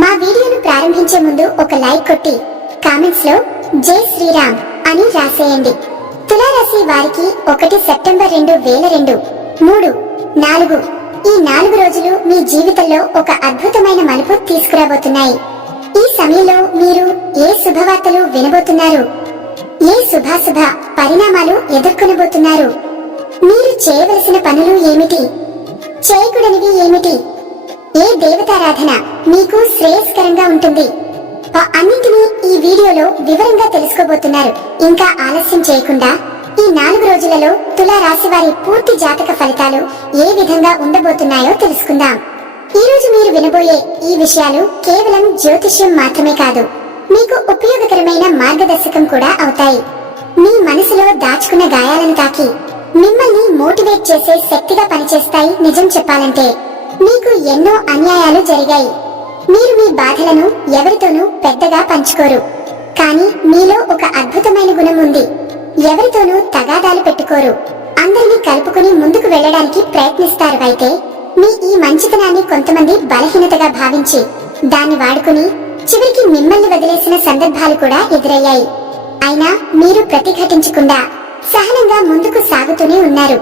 మా వీడియోను ప్రారంభించే ముందు ఒక లైక్ కొట్టి కామెంట్స్ లో జై శ్రీరామ్ అని రాసేయండి. తులారాశి వారికి 1 సెప్టెంబర్ 2002 3 4 ఈ 4 రోజులు మీ జీవితంలో ఒక అద్భుతమైన మలుపు తీసుకురాబోతున్నాయి. ఈ సమయంలో మీరు ఏ శుభవార్తలు వినబోతున్నారు, ఏ శుభాశుభ పరిణామాలు ఎదుర్కొనబోతున్నారు, మీరు చేయవలసిన పనులు ఏమిటి, చేయకూడనివి ఏమిటి, ఏ దేవతారాధన మీకు శ్రేయస్కరంగా ఉంటుంది, అన్నింటినీ ఈ వీడియోలో వివరంగా తెలుసుకోబోతున్నారు. ఇంకా ఆలస్యం చేయకుండా ఈ 4 రోజులలో తులారాశి వారి పూర్తి జాతక ఫలితాలు ఏ విధంగా ఉండబోతున్నాయో తెలుసుకుందాం. ఈ రోజు మీరు వినబోయే ఈ విషయాలు కేవలం జ్యోతిష్యం మాత్రమే కాదు, మీకు ఉపయోగకరమైన మార్గదర్శకం కూడా అవుతాయి. మీ మనసులో దాచుకున్న గాయాలను తాకి మిమ్మల్ని మోటివేట్ చేసే శక్తిగా పనిచేస్తాయి. నిజం చెప్పాలంటే మీకు ఎన్నో అన్యాయాలు జరిగాయి. మీరు మీ బాధలను ఎవరితోనూ పెద్దగా పంచుకోరు, కానీ మీలో ఒక అద్భుతమైన గుణం ఉంది. ఎవరితోనూ తగాదాలు పెట్టుకోరు, అందరినీ కలుపుకుని ముందుకు వెళ్ళడానికి ప్రయత్నిస్తారు. అయితే మీ ఈ మంచితనాన్ని కొంతమంది బలహీనతగా భావించి దాన్ని వాడుకుని చివరికి మిమ్మల్ని వదిలేసిన సందర్భాలు కూడా ఎదురయ్యాయి. అయినా మీరు ప్రతిఘటించకుండా సహనంగా ముందుకు సాగుతూనే ఉన్నారు.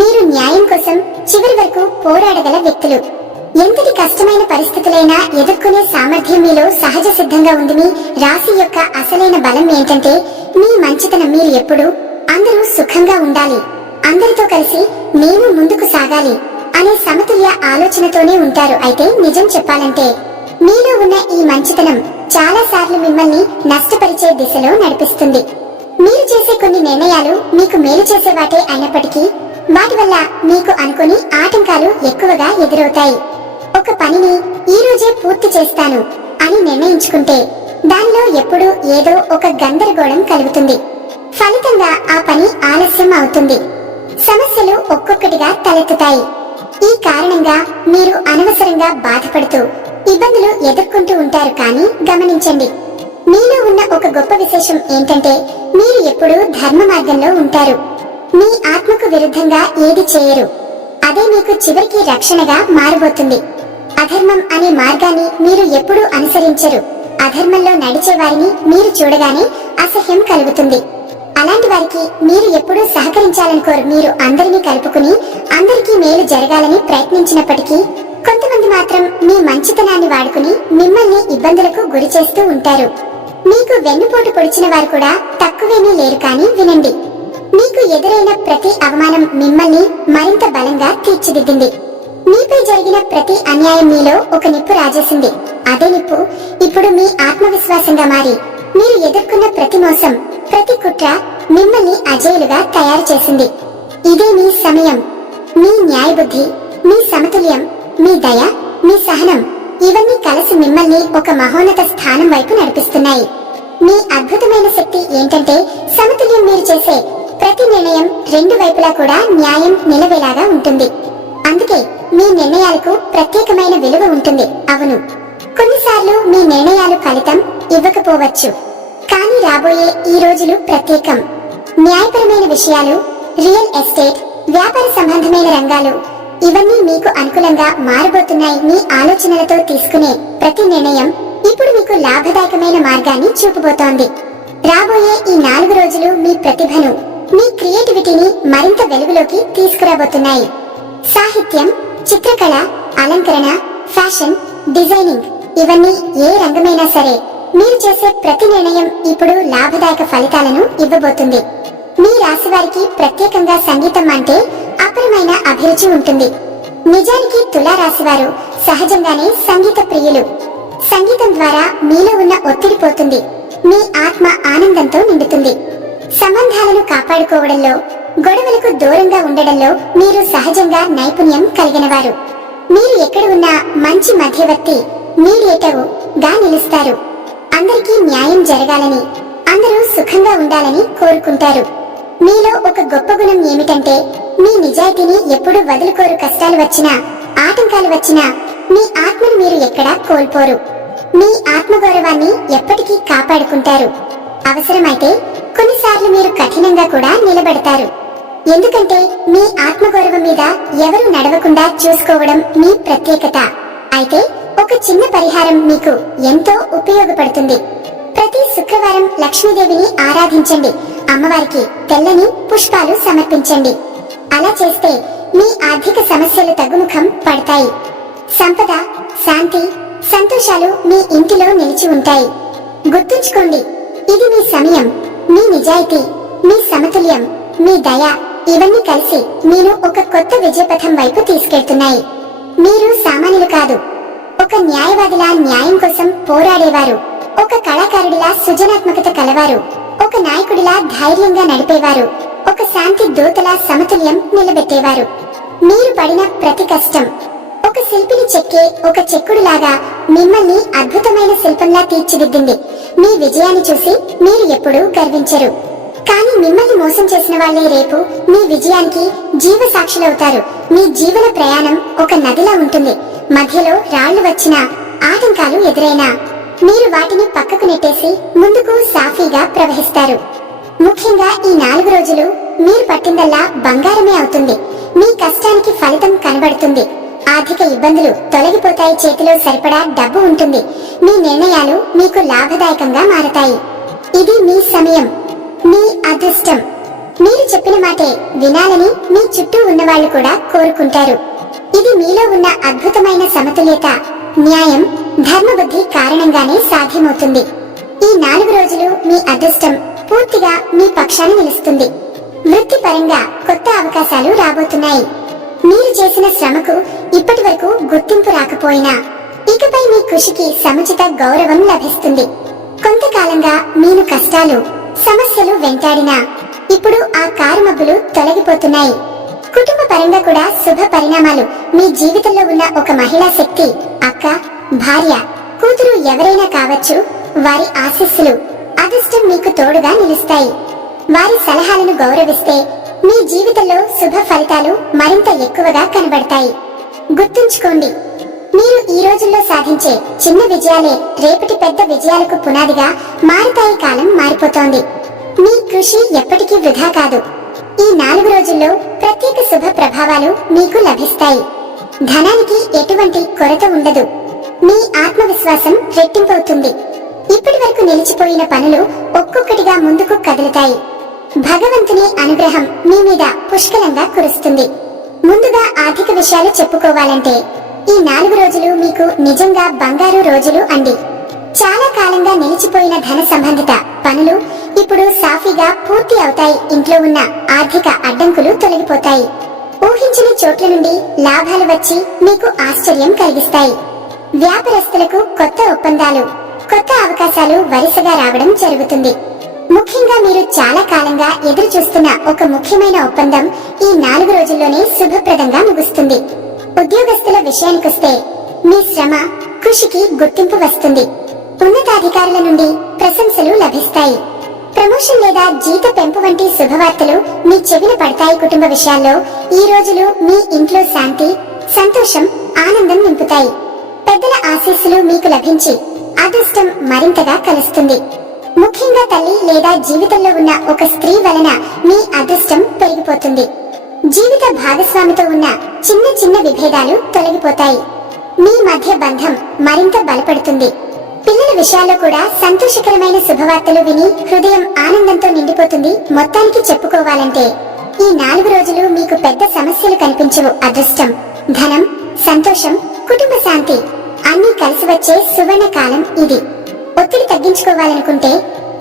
మీరు న్యాయం కోసం చివరి వరకు పోరాడగల వ్యక్తులు. ఎంతటి కష్టమైన పరిస్థితులైనా ఎదుర్కొనే సామర్థ్యం మీలో సహజ సిద్ధంగా ఉంది. మీ రాశి యొక్క అసలైన బలం ఏంటంటే మీ మంచితనం. మీరు ఎప్పుడు అందరూ సుఖంగా ఉండాలి, అందరితో కలిసి నేను ముందుకు సాగాలి అనే సమతుల్య ఆలోచనతోనే ఉంటారు. అయితే నిజం చెప్పాలంటే మీలో ఉన్న ఈ మంచితనం చాలా సార్లు మిమ్మల్ని నష్టపరిచే దిశలో నడిపిస్తుంది. మీరు చేసే కొన్ని నిర్ణయాలు మీకు మేలు చేసే వాటే అయినప్పటికీ వాటి వల్ల మీకు అనుకుని ఆటంకాలు ఎక్కువగా ఎదురవుతాయి. ఒక పనిని ఈ రోజే పూర్తి చేస్తాను అని నిర్ణయించుకుంటే దానిలో ఎప్పుడూ ఏదో ఒక గందరగోళం కలుగుతుంది. ఫలితంగా ఆ పని ఆలస్యం అవుతుంది. సమస్యలు ఒక్కొక్కటిగా తలెత్తుతాయి. ఈ కారణంగా మీరు అనవసరంగా బాధపడుతూ ఇబ్బందులు ఎదుర్కొంటూ ఉంటారు. కానీ గమనించండి, మీలో ఉన్న ఒక గొప్ప విశేషం ఏంటంటే మీరు ఎప్పుడూ ధర్మ మార్గంలో ఉంటారు. మీ ఆత్మకు విరుద్ధంగా ఏది చేయరు. అదే మీకు చివరికి రక్షణగా మారబోతుంది. అధర్మం అనే మార్గాన్ని మీరు ఎప్పుడూ అనుసరించరు. అధర్మంలో నడిచే వారిని మీరు చూడగానే అసహ్యం కలుగుతుంది. అలాంటి వారికి మీరు ఎప్పుడూ సహకరించాలనుకోరు. మీరు అందరినీ కలుపుకుని అందరికీ మేలు జరగాలని ప్రయత్నించినప్పటికీ కొంతమంది మాత్రం మీ మంచితనాన్ని వాడుకుని మిమ్మల్ని ఇబ్బందులకు గురి చేస్తూ ఉంటారు. మీకు వెన్నుపోటు పొడిచిన వారు కూడా తక్కువేమీ లేరు. కానీ వినండి, మీకు ఎదురైన ప్రతి అవమానం మిమ్మల్ని మరింత బలంగా తీర్చిదిద్దింది. మీపై జరిగిన ప్రతి అన్యాయం మీలో ఒక నిప్పు రాజేసింది. అదే నిప్పు ఇప్పుడు మీ ఆత్మవిశ్వాసంగా మారి మీరు ఎదుర్కొన్న ప్రతి మోసం, ప్రతి కుట్ర మిమ్మల్ని అజేయులుగా తయారు చేసింది. ఇదే మీ సమయం. మీ న్యాయబుద్ధి, మీ సమతుల్యం, మీ దయ, మీ సహనం ఇవన్నీ కలిసి మిమ్మల్ని ఒక మహోన్నత స్థానం వైపు నడిపిస్తున్నాయి. మీ అద్భుతమైన శక్తి ఏంటంటే సమతుల్యం. మీరు చేసే ప్రతి నిర్ణయం రెండు వైపులా కూడా న్యాయం నిలవేలాగా ఉంటుంది. అందుకే మీ నిర్ణయాలకు ప్రత్యేకమైన విలువ ఉంటుంది. అవును, కొన్నిసార్లు మీ నిర్ణయాలు ఫలితం ఇవ్వకపోవచ్చు, కానీ రాబోయే ఈ రోజులు ప్రత్యేకం. న్యాయపరమైన విషయాలు, రియల్ ఎస్టేట్, వ్యాపార సంబంధమైన రంగాలు ఇవన్నీ మీకు అనుకూలంగా మారబోతున్నాయి. మీ ఆలోచనలతో తీసుకునే ప్రతి నిర్ణయం ఇప్పుడు మీకు లాభదాయకమైన మార్గాన్ని చూపబోతోంది. రాబోయే ఈ 4 రోజులు మీ ప్రతిభను, మీ క్రియేటివిటీని మరింత వెలుగులోకి తీసుకురాబోతున్నాయి. సాహిత్యం, చిత్రకళ, అలంకరణ, ఫ్యాషన్, డిజైనింగ్ ఇవన్నీ ఏ రంగమైనా సరే మీరు చేసే ప్రతి నిర్ణయం ఇప్పుడు లాభదాయక ఫలితాలను ఇవ్వబోతుంది. మీ రాశి వారికి ప్రత్యేకంగా సంగీతం అంటే అపరమైన అభిరుచి ఉంటుంది. నిజానికి తులారాశి వారు సహజంగానే సంగీత ప్రియులు. సంగీతం ద్వారా మీలో ఉన్న ఒత్తిడి పోతుంది. మీ ఆత్మ ఆనందంతో నిండుతుంది. సంబంధాలను కాపాడుకోవడంలో, గొడవలకు దూరంగా ఉండడంలో మీరు సహజంగా నైపుణ్యం కలిగిన వారు. మీరు ఎక్కడ ఉన్నా మంచి మధ్యవర్తి, మీడియేటర్ గా నిలుస్తారు. అందరికీ న్యాయం జరగాలని, అందరూ సుఖంగా ఉండాలని కోరుకుంటారు. మీలో ఒక గొప్ప గుణం ఏమిటంటే మీ నిజాయితీని ఎప్పుడూ వదులుకోరు. కష్టాలు వచ్చినా, ఆటంకాలు వచ్చినా మీ ఆత్మను మీరు ఎక్కడా కోల్పోరు. మీ ఆత్మగౌరవాన్ని ఎప్పటికీ కాపాడుకుంటారు. అవసరమైతే కొన్నిసార్లు మీరు కఠినంగా కూడా నిలబడతారు. ఎందుకంటే మీ ఆత్మగౌరవం మీద ఎవరు నడవకుండా చూసుకోవడం మీ ప్రత్యేకత. అయితే ఒక చిన్న పరిహారం మీకు ఎంతో ఉపయోగపడుతుంది. ప్రతి శుక్రవారం లక్ష్మీదేవిని ఆరాధించండి. అమ్మవారికి తెల్లని పుష్పాలు సమర్పించండి. అలా చేస్తే మీ ఆర్థిక సమస్యలు తగ్గుముఖం పడతాయి. సంపద, శాంతి, సంతోషాలు మీ ఇంటిలో నిలిచి ఉంటాయి. గుర్తుంచుకోండి, ఇది మీ సమయం. మీ నిజాయితీ, మీ సమతుల్యం, మీ దయ ఇవన్నీ కలిసి మీరు ఒక కొత్త విజయపథం వైపు తీసుకెళ్తున్నాయి. మీరు సామాన్యులు కాదు. ఒక న్యాయవాదిలా న్యాయం కోసం పోరాడేవారు, ఒక కళాకారుడిలా సృజనాత్మకత కలవారు, ఒక నాయకుడిలా ధైర్యంగా నడిపేవారు, ఒక శాంతి దూతలా సమతుల్యం నిలబెట్టేవారు. మీరు పడిన ప్రతి కష్టం ఒక శిల్పిని చెక్కే ఒక చెక్కుడులాగా మిమ్మల్ని అద్భుతమైన శిల్పంలా తీర్చిదిద్దింది. మీ విజయాన్ని చూసి మీరు ఎప్పుడూ గర్వించరు. కానీ మిమ్మల్ని మోసం చేసిన వాళ్లే రేపు మీ విజయానికి జీవ సాక్షులవుతారు. మీ జీవన ప్రయాణం ఒక నదిలా ఉంటుంది. మధ్యలో రాళ్లు వచ్చినా, ఆటంకాలు ఎదురైనా మీరు వాటిని పక్కకు నెట్టేసి ముందుకు సాఫీగా ప్రవహిస్తారు. ముఖ్యంగా ఈ 4 రోజులు మీరు పట్టిందల్లా బంగారమే అవుతుంది. మీ కష్టానికి ఫలితం కనబడుతుంది. ఆర్థిక ఇబ్బందులు తొలగిపోతాయి. చేతిలో సరిపడా డబ్బు ఉంటుంది. మీ నిర్ణయాలు మీకు లాభదాయకంగా మారతాయి. ఇది మీ సమయం, మీ అదృష్టం. మీరు చెప్పిన మాటే వినాలని మీ చుట్టూ ఉన్నవాళ్లు కూడా కోరుకుంటారు. ఇది మీలో ఉన్న అద్భుతమైన సమతుల్యత, న్యాయం, ధర్మబుద్ధి కారణంగానే సాధ్యమవుతుంది. ఈ 4 రోజులు మీ అదృష్టం పూర్తిగా మీ పక్షాన నిలుస్తుంది. వృత్తిపరంగా కొత్త అవకాశాలు రాబోతున్నాయి. మీరు చేసిన శ్రమకు ఇప్పటి వరకు గుర్తింపు రాకపోయినా ఇకపై మీ కృషికి సముచిత గౌరవం లభిస్తుంది. కొంతకాలంగా మీరు కష్టాలు, సమస్యలు వెంటాడినా ఇప్పుడు ఆ కారుమబ్బులు తొలగిపోతున్నాయి. కుటుంబ పరంగా కూడా శుభ పరిణామాలు. మీ జీవితంలో ఉన్న ఒక మహిళా శక్తి, అక్క, భార్య, కూతురు ఎవరైనా కావచ్చు, వారి ఆశీస్సులు, అదృష్టం మీకు తోడుగా నిలుస్తాయి. వారి సలహాలను గౌరవిస్తే మీ జీవితంలో శుభ ఫలితాలు మరింత ఎక్కువగా కనబడతాయి. గుర్తుంచుకోండి, మీరు ఈ రోజుల్లో సాధించే చిన్న విజయాలే రేపటి పెద్ద విజయాలకు పునాదిగా మారుతాయి. కాలం మారిపోతోంది. మీ కృషి ఎప్పటికీ వృధా కాదు. ఈ 4 రోజుల్లో ప్రత్యేక శుభ ప్రభావాలు మీకు లభిస్తాయి. ధనానికి ఎటువంటి కొరత ఉండదు. మీ ఆత్మవిశ్వాసం రెట్టింపవుతుంది. ఇప్పటి వరకు నిలిచిపోయిన పనులు ఒక్కొక్కటిగా ముందుకు కదులుతాయి. భగవంతుని అనుగ్రహం మీ మీద పుష్కలంగా కురుస్తుంది. ముందుగా ఆర్థిక విషయాలు చెప్పుకోవాలంటే ఈ 4 రోజులు మీకు నిజంగా బంగారు రోజులు అండి. చాలా కాలంగా నిలిచిపోయిన ధన సంబంధిత పనులు ఇప్పుడు సాఫీగా పూర్తి అవుతాయి. ఇంట్లో ఉన్న ఆర్థిక అడ్డంకులు తొలగిపోతాయి. ఊహించని చోట్ల నుండి లాభాలు వచ్చి మీకు ఆశ్చర్యం కలిగిస్తాయి. వ్యాపారస్తులకు కొత్త ఒప్పందాలు, కొత్త అవకాశాలు వరుసగా రావడం జరుగుతుంది. ముఖ్యంగా మీరు చాలా కాలంగా ఎదురు చూస్తున్న ఒక ముఖ్యమైన ఒప్పందం ఈ 4 రోజుల్లోనే శుభప్రదంగా ముగుస్తుంది. ఉద్యోగస్తుల విషయానికొస్తే మీ శ్రమ, కృషికి గుర్తింపు వస్తుంది. ఉన్నతాధికారుల నుండి ప్రశంసలు లభిస్తాయి. ప్రమోషన్ లేదా జీత పెంపు వంటి శుభవార్తలు మీ చెవిన పడతాయి. కుటుంబ విషయాల్లో ఈ రోజులు మీ ఇంట్లో శాంతి, సంతోషం, ఆనందం నింపుతాయి. పెద్దల ఆశీస్సులు మీకు లభించి అదృష్టం మరింతగా కలుస్తుంది. ముఖ్యంగా తల్లి లేదా జీవితంలో ఉన్న ఒక స్త్రీ వలన మీ అదృష్టం పెరిగిపోతుంది. జీవిత భాగస్వామితో ఉన్న చిన్న చిన్న విభేదాలు తొలగిపోతాయి. మీ మధ్య బంధం మరింత బలపడుతుంది. పిల్లల విషయాల్లో కూడా సంతోషకరమైన శుభవార్తలు విని హృదయం ఆనందంతో నిండిపోతుంది. మొత్తానికి చెప్పుకోవాలంటే ఈ 4 రోజులు మీకు పెద్ద సమస్యలు కనిపించవు. అదృష్టం, ధనం, సంతోషం, కుటుంబ శాంతి అన్నీ కలిసి వచ్చే సువర్ణ కాలం ఇది. ఒత్తిడి తగ్గించుకోవాలనుకుంటే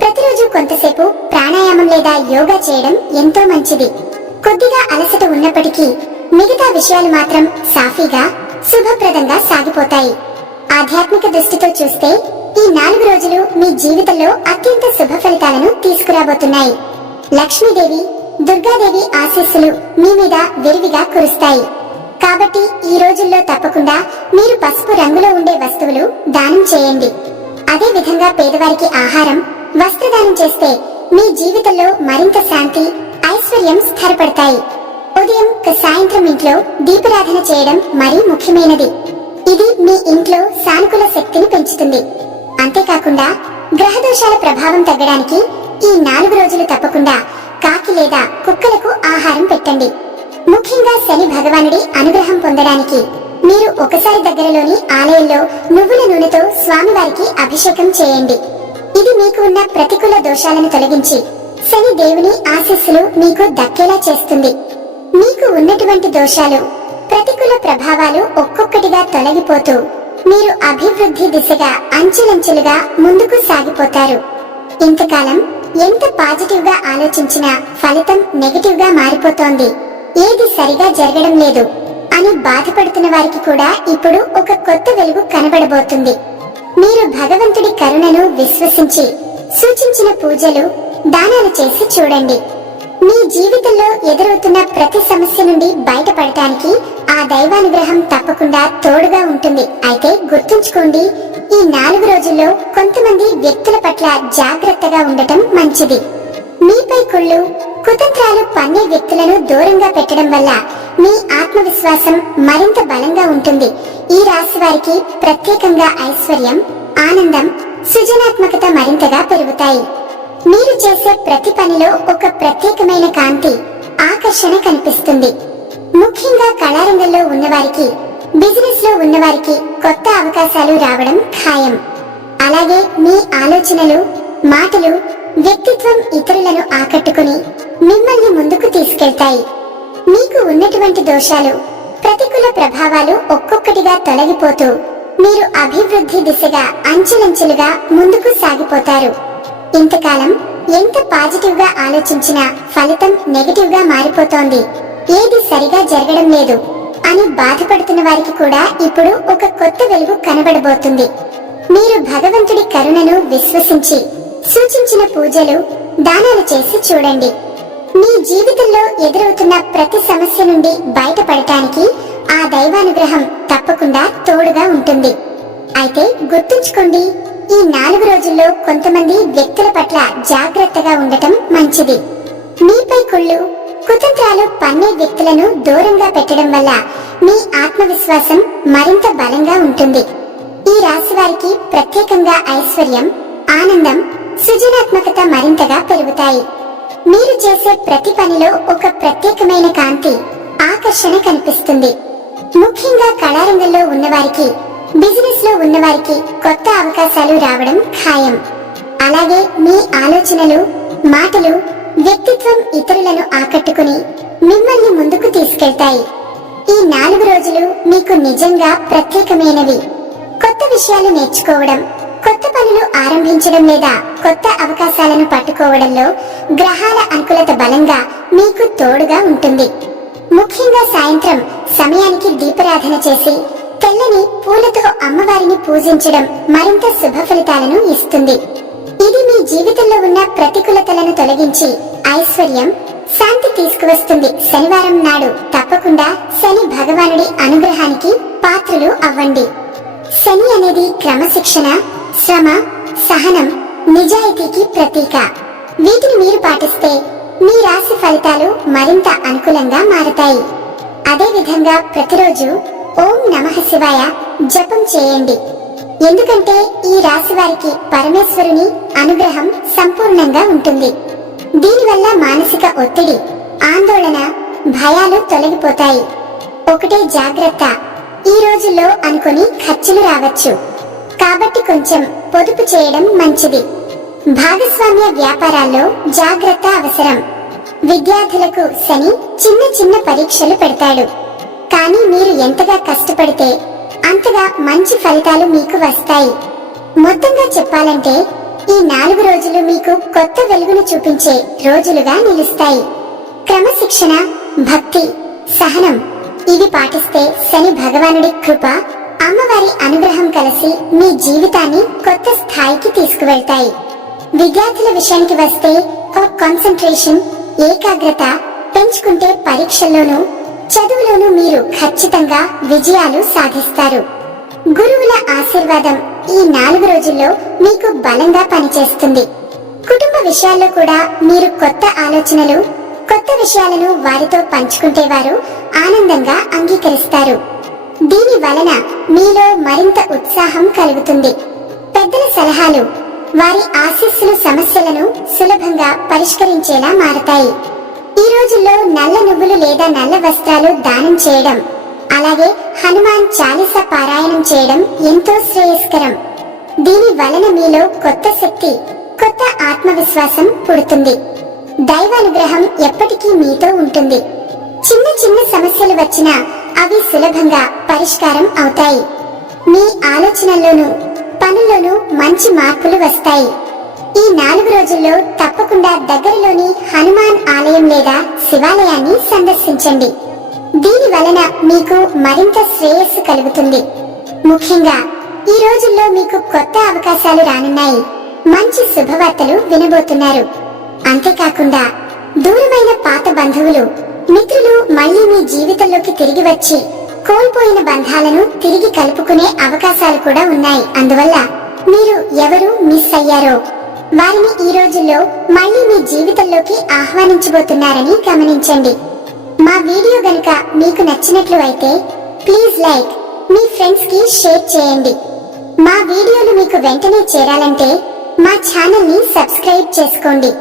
ప్రతిరోజు కొంతసేపు ప్రాణాయామం లేదా యోగా చేయడం ఎంతో మంచిది. కొద్దిగా అలసట ఉన్నప్పటికీ మిగతా విషయాలు మాత్రం సాఫీగా, శుభప్రదంగా సాగిపోతాయి. ఆధ్యాత్మిక దృష్టితో చూస్తే ఈ 4 రోజులు మీ జీవితంలో అత్యంత శుభ ఫలితాలను తీసుకురాబోతున్నాయి. లక్ష్మీదేవి, దుర్గాదేవి ఆశీస్సులు మీ మీద విరివిగా కురుస్తాయి. కాబట్టి ఈ రోజుల్లో తప్పకుండా మీరు పసుపు రంగులో ఉండే వస్తువులు దానం చేయండి. అదే విధంగా పేదవారికి ఆహారం, వస్త్రదానం చేస్తే మీ జీవితంలో మరింత శాంతి, ఐశ్వర్యం స్థిరపడతాయి. ఉదయం సాయంత్రం ఇంట్లో దీపారాధన చేయడం మరీ ముఖ్యమైనది. ఇది మీ ఇంట్లో సానుకూల శక్తిని పెంచుతుంది. అంతేకాకుండా గ్రహదోషాల ప్రభావం తగ్గడానికి ఈ 4 రోజులు తప్పకుండా కాకి లేదా కుక్కలకు ఆహారం పెట్టండి. ముఖ్యంగా శని భగవానుడి అనుగ్రహం పొందడానికి మీరు ఒకసారి దగ్గరలోని ఆలయంలో నువ్వుల నూనెతో స్వామివారికి అభిషేకం చేయండి. ఇది మీకు ఉన్న ప్రతికూల దోషాలను తొలగించి శని దేవుని ఆశీస్సులు మీకు దక్కేలా చేస్తుంది. మీకు ఉన్నటువంటి దోషాలు, ప్రతికూల ప్రభావాలు ఒక్కొక్కటిగా తొలగిపోతూ మీరు అభివృద్ధి దిశగా అంచెలంచెలుగా ముందుకు సాగిపోతారు. ఇంతకాలం ఎంత పాజిటివ్ గా ఆలోచించినా ఫలితం నెగటివ్ గా మారిపోతోంది, ఏది సరిగా జరగడం లేదు అని బాధపడుతున్న వారికి కూడా ఇప్పుడు ఒక కొత్త వెలుగు కనబడబోతుంది. మీరు భగవంతుడి కరుణను విశ్వసించి సూచించిన పూజలు, దానాలు చేసి చూడండి. మీ జీవితంలో ఎదురవుతున్న ప్రతి సమస్య నుండి బయటపడటానికి ఆ దైవానుగ్రహం తప్పకుండా తోడుగా ఉంటుంది. అయితే గుర్తుంచుకోండి, ఈ 4 రోజుల్లో కొంతమంది వ్యక్తుల పట్ల జాగ్రత్తగా ఉండటం మంచిది. మీపై కుళ్ళు, కుతంత్రాలు పన్నే వ్యక్తులను దూరంగా పెట్టడం వల్ల మీ ఆత్మవిశ్వాసం మరింత బలంగా ఉంటుంది. ఈ రాశి వారికి ప్రత్యేకంగా ఐశ్వర్యం, ఆనందం, సృజనాత్మకత మరింతగా పెరుగుతాయి. మీరు చేసే ప్రతి పనిలో ఒక ప్రత్యేకమైన కాంతి, ఆకర్షణ కనిపిస్తుంది. ముఖ్యంగా కళారంగంలో ఉన్నవారికి, బిజినెస్ లో ఉన్నవారికి కొత్త అవకాశాలు రావడం ఖాయం. అలాగే మీ ఆలోచనలు, మాటలు, వ్యక్తిత్వం ఇతరులను ఆకట్టుకుని మిమ్మల్ని ముందుకు తీసుకెళ్తాయి. మీకు ఉన్నటువంటి దోషాలు, ప్రతికూల ప్రభావాలు ఒక్కొక్కటిగా తొలగిపోతూ మీరు అభివృద్ధి దిశగా అంచెలంచెలుగా ముందుకు సాగిపోతారు. ఇంతకాలం ఎంత పాజిటివ్ గా ఆలోచించినా ఫలితం నెగటివ్ గా మారిపోతోంది, ఏది సరిగా జరగడం లేదు అని బాధపడుతున్న వారికి కూడా ఇప్పుడు ఒక కొత్త వెలుగు కనబడబోతుంది. మీరు భగవంతుడి కరుణను విశ్వసించి సూచించిన పూజలు, దానాలు చేసి చూడండి. మీ జీవితంలో ఎదురవుతున్న ప్రతి సమస్య నుండి బయటపడటానికి ఆ దైవానుగ్రహం తప్పకుండా తోడుగా ఉంటుంది. అయితే గుర్తుంచుకోండి, ఈ 4 రోజుల్లో కొంతమంది వ్యక్తుల పట్ల జాగ్రత్తగా ఉండటం మంచిది. మీపై కుళ్ళు, కుతంత్రాలు పన్నే వ్యక్తులను దూరంగా పెట్టడం వల్ల మీ ఆత్మవిశ్వాసం మరింత బలంగా ఉంటుంది. ఈ రాశి వారికి ప్రత్యేకంగా ఐశ్వర్యం, ఆనందం, సృజనాత్మకత మరింతగా పెరుగుతాయి. మీరు చేసే ప్రతి పనిలో ఒక ప్రత్యేకమైన కాంతి, ఆకర్షణ కనిపిస్తుంది. ముఖ్యంగా కళారంగంలో ఉన్నవారికి, బిజినెస్ లో ఉన్నవారికి కొత్త అవకాశాలు రావడం ఖాయం. అలాగే మీ ఆలోచనలు, మాటలు, వ్యక్తిత్వం ఇతరులను ఆకట్టుకుని మిమ్మల్ని ముందుకు తీసుకెళ్తాయి. ఈ 4 రోజులు మీకు నిజంగా ప్రత్యేకమైనవి. కొత్త విషయాలు నేర్చుకోవడం, కొత్త పనులు ఆరంభించడం లేదా కొత్త అవకాశాలను పట్టుకోవడంలో గ్రహాల అనుకూలత బలంగా మీకు తోడుగా ఉంటుంది. ముఖ్యంగా సాయంత్రం సమయానికి దీపారాధన చేసి తెల్లని పూలతో అమ్మవారిని పూజించడం మరింత శుభ ఫలితాలను ఇస్తుంది. ఇది మీ జీవితంలో ఉన్న ప్రతికూలతలను తొలగించి ఐశ్వర్యం, శాంతి తీసుకువస్తుంది. శనివారం నాడు తప్పకుండా శని భగవానుడి అనుగ్రహానికి పాత్రులు అవ్వండి. శని అనేది క్రమశిక్షణ, శ్రమ, సహనం, నిజాయితీకి ప్రతీక. వీటిని మీరు పాటిస్తే మీ రాశి ఫలితాలు మరింత అనుకూలంగా మారతాయి. అదే విధంగా ప్రతిరోజు ఓం నమః శివాయ జపం చేయండి. ఎందుకంటే ఈ రాశి వారికి పరమేశ్వరుని అనుగ్రహం సంపూర్ణంగా ఉంటుంది. దీనివల్ల మానసిక ఒత్తిడి, ఆందోళన, భయాలు తొలగిపోతాయి. ఒకటే జాగ్రత్త, ఈ రోజుల్లో అనుకుని ఖర్చులు రావచ్చు కాబట్టి కొంచెం పొదుపు చేయడం మంచిది. భాగస్వామ్య వ్యాపారాల్లో జాగ్రత్త అవసరం. విద్యార్థులకు శని చిన్న చిన్న పరీక్షలు పెడతాడు, కానీ మీరు ఎంతగా కష్టపడితే అంతగా మంచి ఫలితాలు మీకు వస్తాయి. మొత్తంగా చెప్పాలంటే ఈ 4 రోజులు మీకు కొత్త వెలుగును చూపించే రోజులుగా నిలుస్తాయి. క్రమశిక్షణ, భక్తి, సహనం ఇవి పాటిస్తే శని భగవానుడి కృప, అమ్మవారి అనుగ్రహం కలిసి మీ జీవితాన్ని కొత్త స్థాయికి తీసుకువెళ్తాయి. విద్యార్థుల విషయానికి వస్తే కాన్సంట్రేషన్, ఏకాగ్రత పెంచుకుంటే పరీక్షల్లోనూ చదువులోనూ మీరు ఖచ్చితంగా విజయాలు సాధిస్తారు. గురువుల ఆశీర్వాదం ఈ 4 రోజుల్లో మీకు బలంగా పనిచేస్తుంది. కుటుంబ విషయాల్లో కూడా మీరు కొత్త ఆలోచనలు, కొత్త విషయాలను వారితో పంచుకుంటే వారు ఆనందంగా అంగీకరిస్తారు. దీని వలన మీలో మరింత ఉత్సాహం కలుగుతుంది. పెద్దల సలహాలు, వారి ఆశీస్సులు సమస్యలను సులభంగా పరిష్కరించేలా మారతాయి. ఈ రోజుల్లో నల్ల నువ్వులు లేదా నల్ల వస్త్రాలు దానం చేయడం అలాగే హనుమాన్ చాలీస పారాయణం చేయడం ఎంతో శ్రేయస్కరం. దీని వలన మీలో కొత్త శక్తి, కొత్త ఆత్మవిశ్వాసం పుడుతుంది. దైవానుగ్రహం ఎప్పటికీ మీతో ఉంటుంది. చిన్న చిన్న సమస్యలు వచ్చినా అవి సులభంగా పరిష్కారం అవుతాయి. మీ ఆలోచనల్లోనూ పనుల్లోనూ మంచి మార్పులు వస్తాయి. ఈ 4 రోజుల్లో తప్పకుండా దగ్గరలోని హనుమాన్ ఆలయం లేదా శివాలయాన్ని సందర్శించండి. దీని వలన మీకు మరింత శ్రేయస్సు కలుగుతుంది. ముఖ్యంగా ఈ రోజుల్లో మీకు కొత్త అవకాశాలు రానున్నాయి. మంచి శుభవార్తలు వినబోతున్నారు. అంతేకాకుండా దూరమైన పాత బంధువులు, మిత్రులు మళ్లీ మీ జీవితంలోకి తిరిగి వచ్చి కోల్పోయిన బంధాలను తిరిగి కలుపుకునే అవకాశాలు కూడా ఉన్నాయి. అందువల్ల మీరు ఎవరు మిస్ అయ్యారో వారిని ఈ రోజుల్లో మళ్లీ మీ జీవితంలోకి ఆహ్వానించబోతున్నారని గమనించండి. మా వీడియో గనుక మీకు నచ్చినట్లు అయితే ప్లీజ్ లైక్, మీ ఫ్రెండ్స్ కి షేర్ చేయండి. మా వీడియోలు మీకు వెంటనే చేరాలంటే మా ఛానల్ ని సబ్స్క్రైబ్ చేసుకోండి.